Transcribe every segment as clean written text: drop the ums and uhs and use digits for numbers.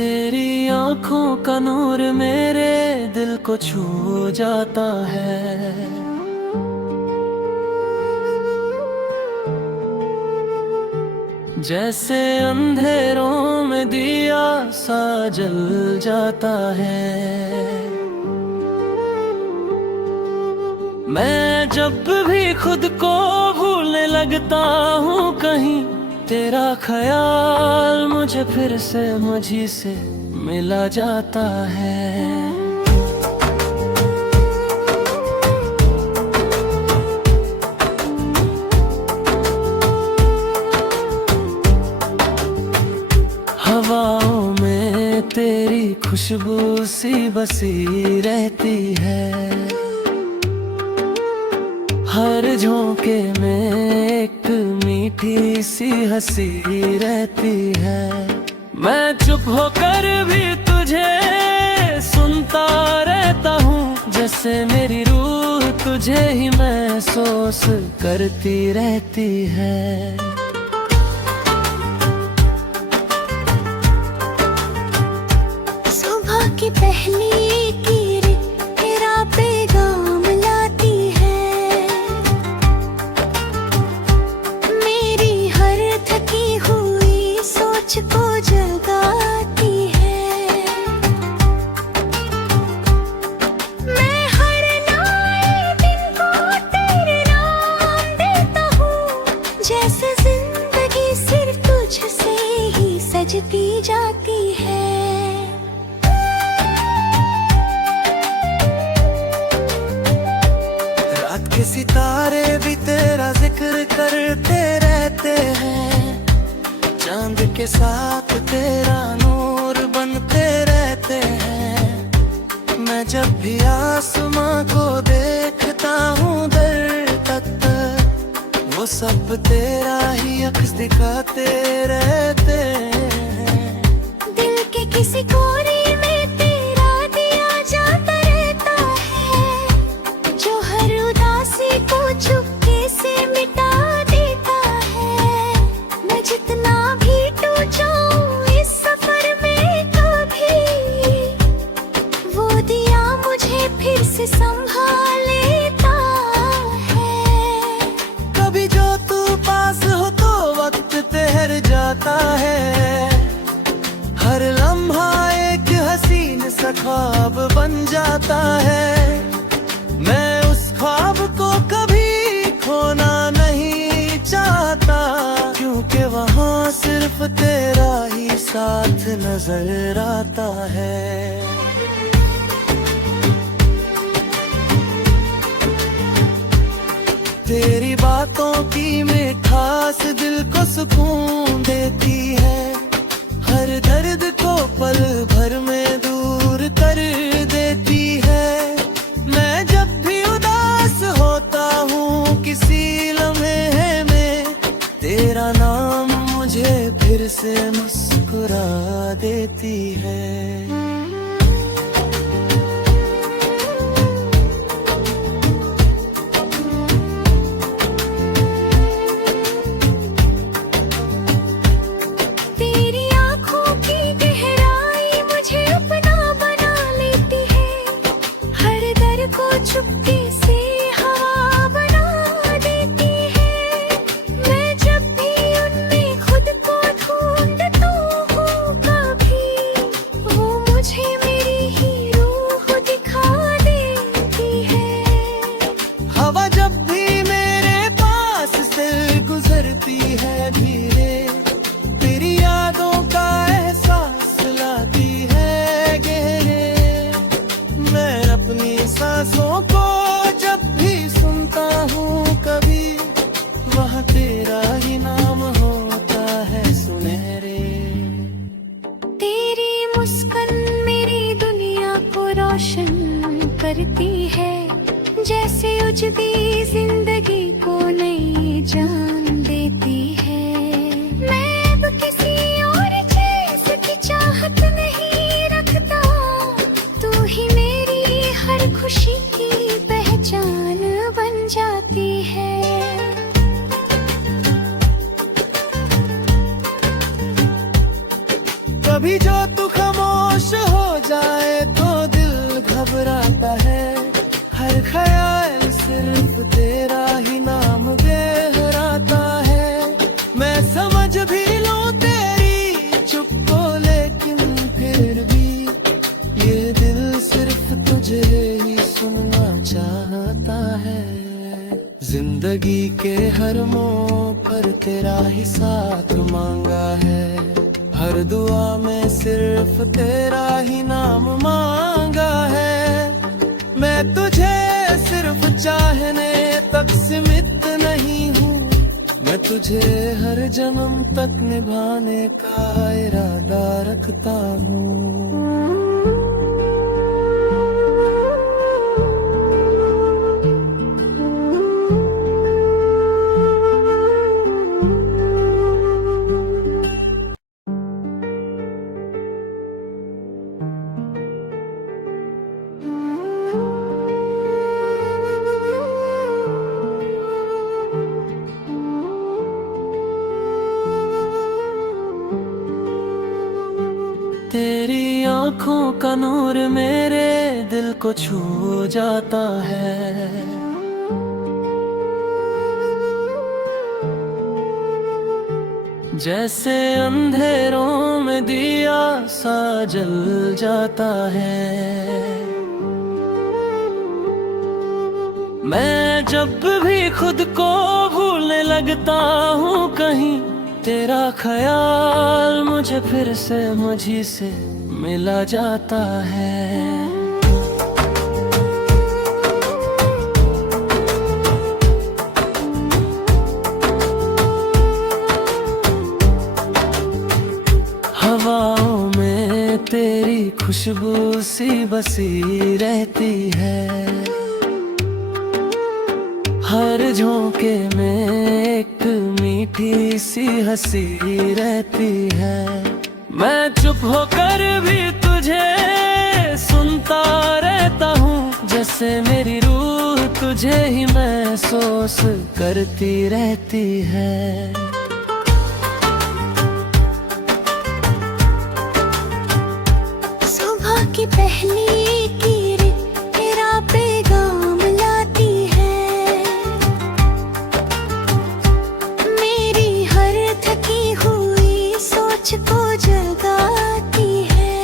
तेरी आंखों का नूर मेरे दिल को छू जाता है। जैसे अंधेरों में दिया सा जल जाता है। मैं जब भी खुद को भूलने लगता हूँ कहीं, तेरा ख्याल मुझे फिर से मुझी से मिला जाता है। हवाओं में तेरी खुशबू सी बसी रहती है। हर झोंके में एक मीठी सी हंसी रहती है। मैं चुप होकर भी तुझे सुनता रहता हूँ, जैसे मेरी रूह तुझे ही महसूस करती रहती है। सुबह की पहली किरण तेरा पैगाम लाती है। मेरी हर थकी हुई सोच को जगाती है। मैं हर नए दिन को तेरे नाम देता हूँ, जैसे जिंदगी सिर्फ तुझसे ही सजती जाती है। रात के सितारे भी तेरा जिक्र करते रहते हैं। चांद के साथ तेरा नूर बनते रहते हैं। मैं जब भी आसमां को देखता हूँ दर तक, वो सब तेरा ही अक्स दिखाते रहते हैं। दिल के किसी कोने में तेरा दिया जाता रहता है, जो हर उदासी को चुपके से मिटा देता है। मैं जितना भी टूट जाऊं इस सफर में कभी, वो दिया मुझे फिर से संभाल लेता है। कभी जो तू पास हो तो वक्त ठहर जाता है। हर लम्हा एक हसीन सा ख्वाब बन जाता है। मैं उस ख्वाब को कभी खोना नहीं चाहता, क्योंकि वहाँ सिर्फ तेरा ही साथ नजर आता है। तेरी बातों की मिठास दिल को सुकून देती है। हर दर्द को पल भर में दूर कर देती है। मैं जब भी उदास होता हूँ किसी लम्हे में, तेरा नाम मुझे फिर से मुस्कुरा देती है। तेरी आँखों की गहराई मुझे अपना बना लेती है। हर दर को चुपके से हवा बना देती है। मैं जब भी उनमें खुद को ढूंढता हूँ कभी, वो मुझे मेरी ही रूह दिखा देती है। हवा जब भी मेरे पास से गुजरती है धीरे, तेरी यादों का एहसास लाती है गहरे। मैं अपनी सांसों को जब भी सुनता हूँ कभी, वहाँ तेरा ही नाम होता है सुनहरे। तेरी मुस्कान मेरी दुनिया को रोशन करती है, जैसे उजवी जिंदगी को नई जान देती है। मैं अब किसी और चीज की चाहत नहीं रखता, तू ही मेरी हर खुशी की पहचान बन जाती है। कभी जो तू तेरा ही नाम गहराता है। मैं समझ भी लूं तेरी चुप को, लेकिन फिर भी ये दिल सिर्फ तुझे ही सुनना चाहता है। जिंदगी के हर मोड़ पर तेरा ही साथ मांगा है। हर दुआ में सिर्फ तेरा ही नाम मांगा है। मैं तुझे सिर्फ चाहने तक सीमित नहीं हूँ, मैं तुझे हर जन्म तक निभाने का इरादा रखता हूँ। तेरी आंखों का नूर मेरे दिल को छू जाता है। जैसे अंधेरों में दिया सा जल जाता है। मैं जब भी खुद को भूलने लगता हूँ कहीं, तेरा ख्याल मुझे फिर से मुझी से मिला जाता है। हवाओं में तेरी खुशबू सी बसी रहती है। हर झोंके में एक मीठी सी हंसी रहती है। मैं चुप होकर भी तुझे सुनता रहता हूँ, जैसे मेरी रूह तुझे ही महसूस करती रहती है। सुबह की पहली किरण तेरा पैगाम लाती है। मेरी हर थकी हुई सोच को जगाती है।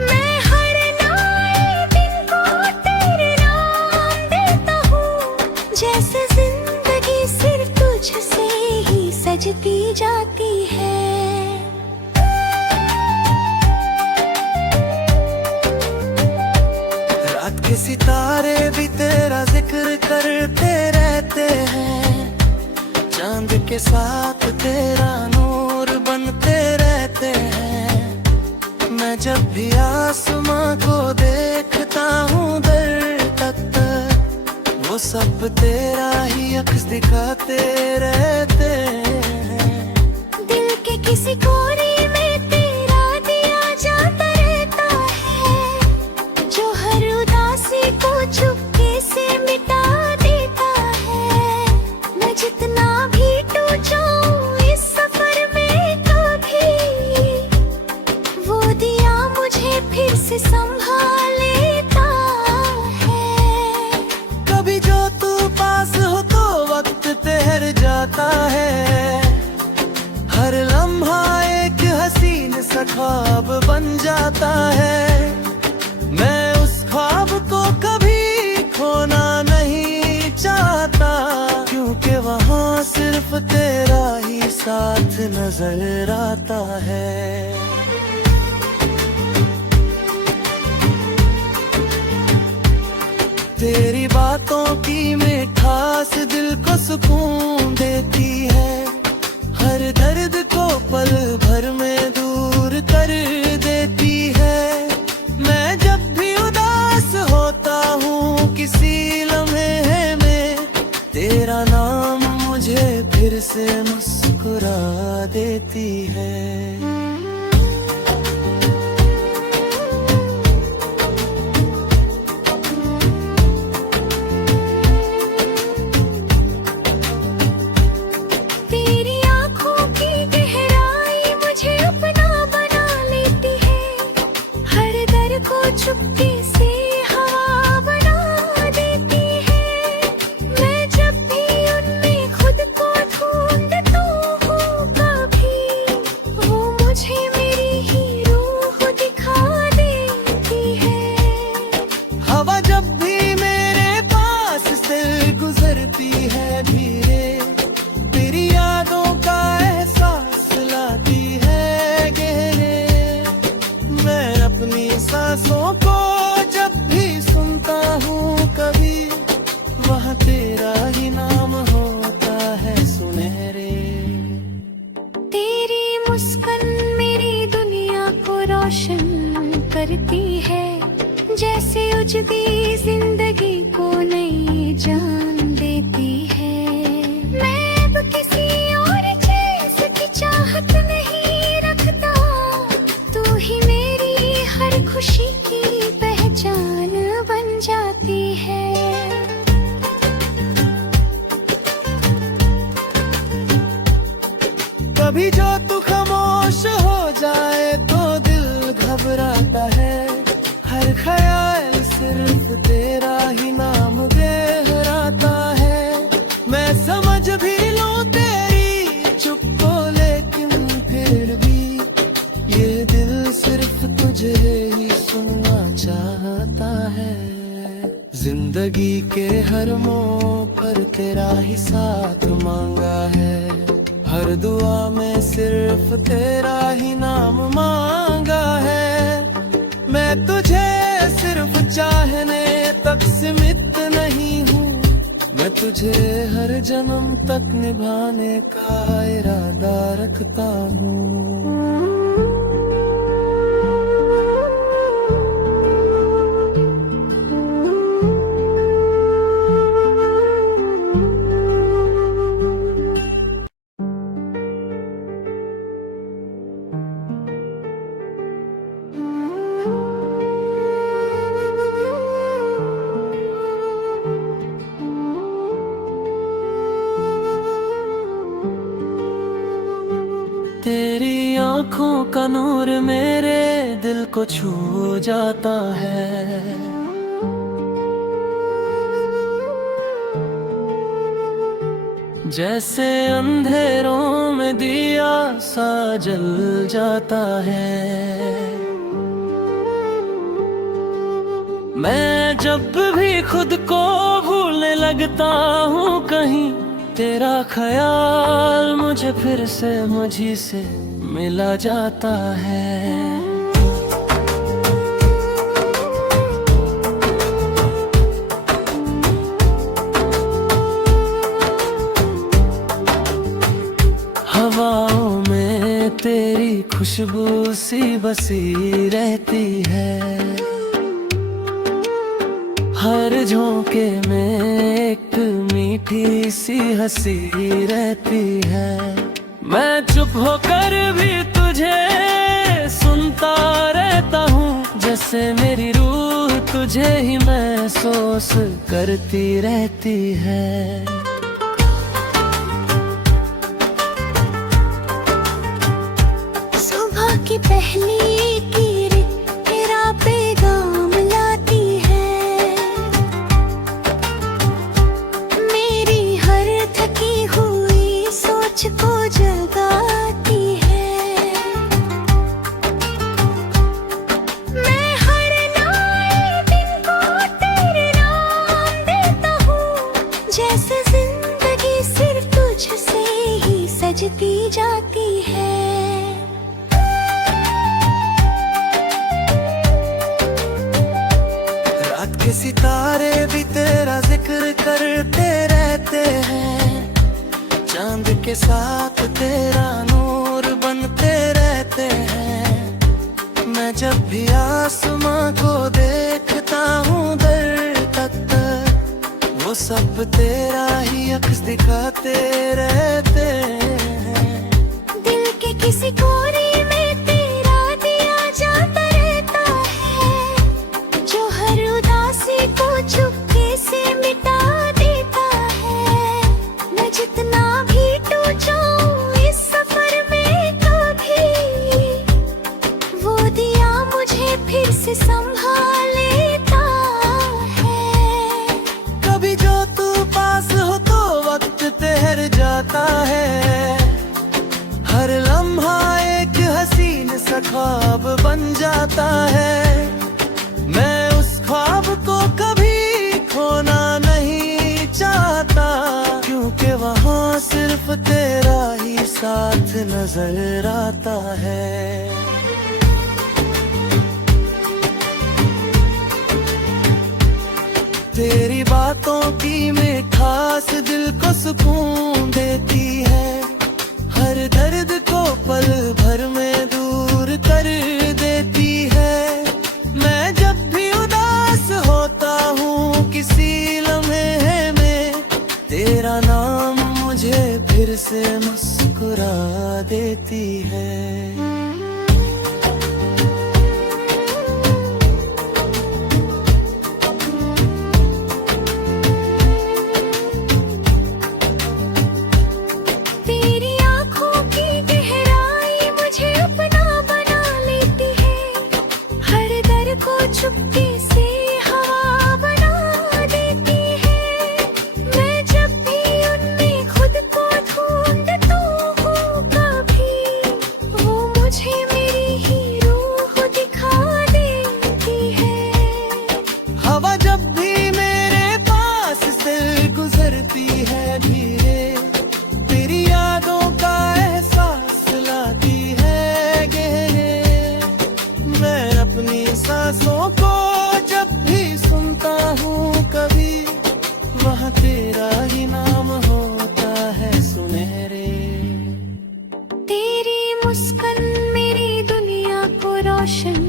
मैं हर नए दिन को तेरे नाम देता हूँ, जैसे जिंदगी सिर्फ तुझसे ही सजती जाती है। रात के सितारे भी तेरा जिक्र करते रहते हैं। चांद के साथ तेरा नूर बनते रहते हैं। मैं जब भी आसमां को देखता हूँ दर तक, वो सब तेरा ही अक्स दिखाते रहते हैं। दिल के किसी कोने में तेरा दिया जाता रहता है, जो हर उदासी को चुपके से मिटा देता है। मैं जितना भी टूट जाऊं इस सफर में कभी, वो दिया मुझे फिर से संभाल लेता है। कभी जो तू पास हो तो वक्त ठहर जाता है। हर लम्हा एक हसीन सा ख्वाब बन जाता है। मैं उस ख्वाब को कभी खोना नहीं चाहता, क्योंकि वहाँ सिर्फ तेरा ही साथ नजर आता है। तेरी बातों की मिठास दिल को सुकून देती है। हर दर्द को पल भर में दूर कर देती है। मैं जब भी उदास होता हूँ किसी लम्हे में, तेरा नाम मुझे फिर से मुस्कुरा देती है। तेरी आंखों की गहराई मुझे अपना बना लेती है। हर दर को चुपके से हवा करती है, जैसे उजड़ी जिंदगी को नई जान देती है। मैं अब किसी और चीज की चाहत नहीं रखता, तू ही मेरी हर खुशी की पहचान बन जाती है। कभी जो तू खामोश हो जाए तो दिल घबराता है, हर ख्याल सिर्फ तेरा ही नाम गहराता है। मैं समझ भी लूं तेरी चुप को, लेकिन फिर भी ये दिल सिर्फ तुझे ही सुनना चाहता है। जिंदगी के हर मोड़ पर तेरा ही साथ मांगा है, हर दुआ में सिर्फ तेरा ही नाम मांगा है। मैं तुझे सिर्फ चाहने तक सीमित नहीं हूँ, मैं तुझे हर जन्म तक निभाने का इरादा रखता हूँ। तेरी आंखों का नूर मेरे दिल को छू जाता है, जैसे अंधेरों में दिया सा जल जाता है। मैं जब भी खुद को भूलने लगता हूँ कहीं, तेरा ख्याल मुझे फिर से मुझी से मिला जाता है। हवाओं में तेरी खुशबू सी बसी रहती है, हर झोंके में एक मीठी सी हंसी रहती है। मैं चुप होकर भी तुझे सुनता रहता हूँ, जैसे मेरी रूह तुझे ही महसूस करती रहती है। सुबह की पहली किरण तेरा पैगाम लाती है, मेरी हर थकी हुई सोच को जगाती है। मैं हर नए दिन को तेरे नाम देता हूँ, जैसे जिंदगी सिर्फ तुझसे ही सजती जाती है। रात के सितारे भी तेरा जिक्र करते रहते हैं, चांद के साथ तेरा नूर बनते रहते हैं। मैं जब भी आसमां को देखता हूँ दर तक, वो सब तेरा ही अक्स दिखाते रहते हैं। दिल के किसी कोने में तेरा दिया जाता रहता है, जो हर उदासी को चुपके से मिटा देता है। मैं जितना भी टूट जाऊं इस सफर में कभी, वो दिया मुझे फिर से संभाल लेता है। कभी जो तू पास हो तो वक्त ठहर जाता है, हर लम्हा एक हसीन सा ख्वाब बन जाता है। मैं उस ख्वाब को कभी खोना नहीं चाहता, क्योंकि वहाँ सिर्फ तेरा ही साथ नजर आता है। तेरी बातों की मिठास दिल को सुकून देती है, हर दर्द को पल भर में दूर कर देती है। मुस्कुरा देती है। तेरी आँखों की गहराई मुझे अपना बना लेती है, हर दर को चुपके से हवा बना देती है। मैं जब भी उनमें खुद को ढूंढती हूँ कभी, वो मुझे मेरी ही रूह दिखा देती है। हवा जब भी मेरे पास से गुजरती है धीरे, तेरी यादों का एहसास लाती है गहरे। मैं अपनी सांसों को जब भी सुनता हूँ कभी, वहाँ तेरा ही नाम होता है सुनहरे। तेरी मुस्कान मेरी दुनिया को रोशन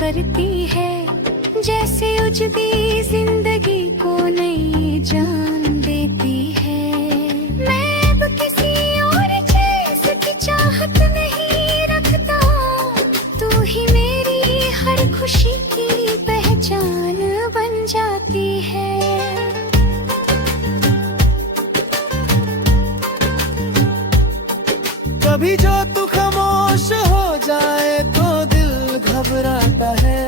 करती है, जैसे उजड़ी जिंदगी को नई जान देती है। मैं अब किसी और चीज की चाहत नहीं रखता, तू ही मेरी हर खुशी की पहचान बन जाती है। कभी जो तू खामोश हो जाए तो दिल घबराता है,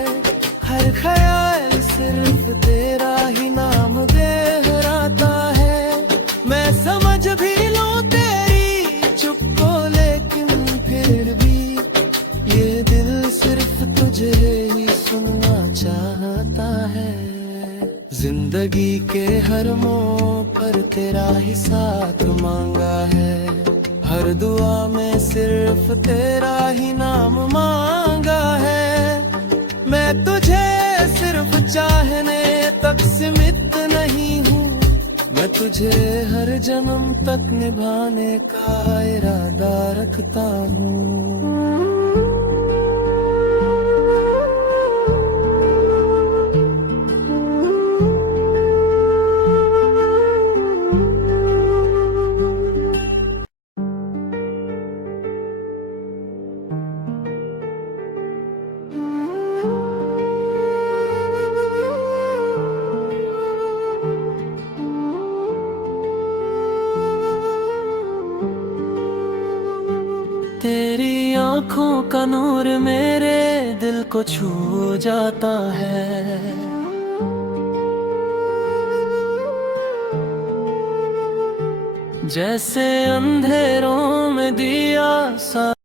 हर ख्याल सिर्फ तेरा ही नाम दोहराता है। मैं समझ भी लूं तेरी चुप को, लेकिन फिर भी ये दिल सिर्फ तुझे ही सुनना चाहता है। जिंदगी के हर मोड़ पर तेरा ही साथ मांगा है, हर दुआ में सिर्फ तेरा ही नाम मांगा है। मैं तुझे सिर्फ चाहने तक सीमित नहीं हूँ, मैं तुझे हर जन्म तक निभाने का इरादा रखता हूँ। तेरी आंखों का नूर मेरे दिल को छू जाता है, जैसे अंधेरों में दिया सा